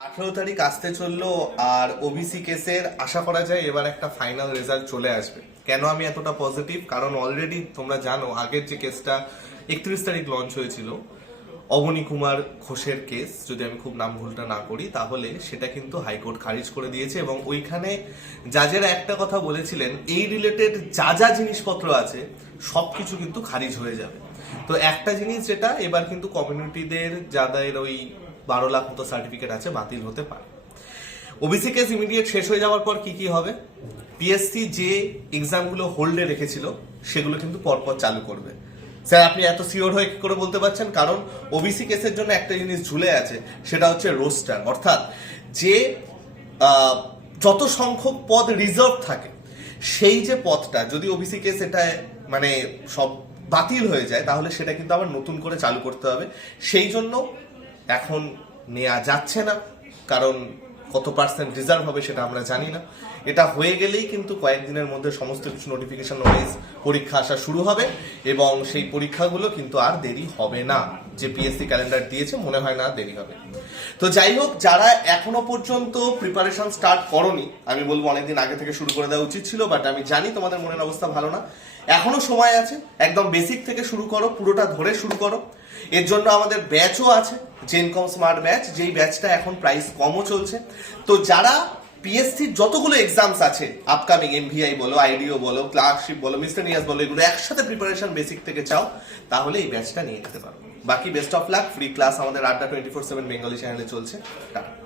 18 তারিখ আসতে চললো আর ওবিসি কেসের আশা করা যায় এবার একটা ফাইনাল রেজাল্ট চলে আসবে। কেন আমি এতটা পজিটিভ? কারণ অলরেডি তোমরা জানো আগের যে কেসটা 31 তারিখ লঞ্চ হয়েছিল অবনী কুমার ঘোষের কেস, যদি আমি খুব নাম ভুলটা না করি, তাহলে সেটা কিন্তু হাইকোর্ট খারিজ করে দিয়েছে এবং ওইখানে জাজেরা একটা কথা বলেছিলেন, এই রিলেটেড যা যা জিনিসপত্র আছে সবকিছু কিন্তু খারিজ হয়ে যাবে। তো একটা জিনিস যেটা এবার কিন্তু কমিউনিটিদের যাদের ওই 12 লাখ মতো সার্টিফিকেট আছে বাতিল হতে পারে। ওবিসি কেস ইমিডিয়েট শেষ হয়ে যাওয়ার পর কি কি হবে? পিএসসি যে এক্সামগুলো হোল্ডে রেখেছিল সেগুলো কিন্তু পরপর চালু করবে। স্যার আপনি এত সিওর হয়ে কি করে বলতে পারছেন? কারণ ওবিসি কেসের জন্য একটা জিনিস ঝুলে আছে, সেটা হচ্ছে রোস্টার, অর্থাৎ যে যত সংখ্যক পদ রিজার্ভ থাকে সেই যে পদটা যদি ওবিসি কেস এটা মানে সব বাতিল হয়ে যায় তাহলে সেটা কিন্তু আবার নতুন করে চালু করতে হবে। সেই জন্য এখন নেওয়া যাচ্ছে না, কারণ কত পার্সেন্ট রিজার্ভ হবে সেটা আমরা জানি না। এটা হয়ে গেলেই কিন্তু কয়েকদিনের মধ্যে সমস্ত কিছু নোটিফিকেশন ওয়াইজ পরীক্ষা আসা শুরু হবে এবং সেই পরীক্ষাগুলো কিন্তু আর দেরি হবে না। যে পিএসসি ক্যালেন্ডার দিয়েছে মনে হয় না দেরি হবে। তো যাই হোক, যারা এখনো পর্যন্ত প্রিপারেশন স্টার্ট করনি, আমি বলবো অনেকদিন আগে থেকে শুরু করে দেওয়া উচিত ছিল, বাট আমি জানি তোমাদের মনের অবস্থা ভালো না, এখনো সময় আছে। একদম বেসিক থেকে শুরু করো, পুরোটা ধরে শুরু করো। এর জন্য আমাদের ব্যাচও আছে, জেনকম স্মার্ট ব্যাচ, যেই ব্যাচটা এখন প্রাইস কমও চলছে। তো যারা পিএসসির যতগুলো এক্সামস আছে আপকামিং, এমভিআই বলো, আইডিও বলো, ক্লার্কশিপ বলো, মিসলেনিয়াস বলো, এগুলো একসাথে প্রিপারেশন বেসিক থেকে চাও তাহলে এই ব্যাচটা নিয়ে নিতে পারো। বাকি best of luck. Free class আমাদের আড্ডা 24/7 বেঙ্গলি চ্যানেলে চলছে। টাটা।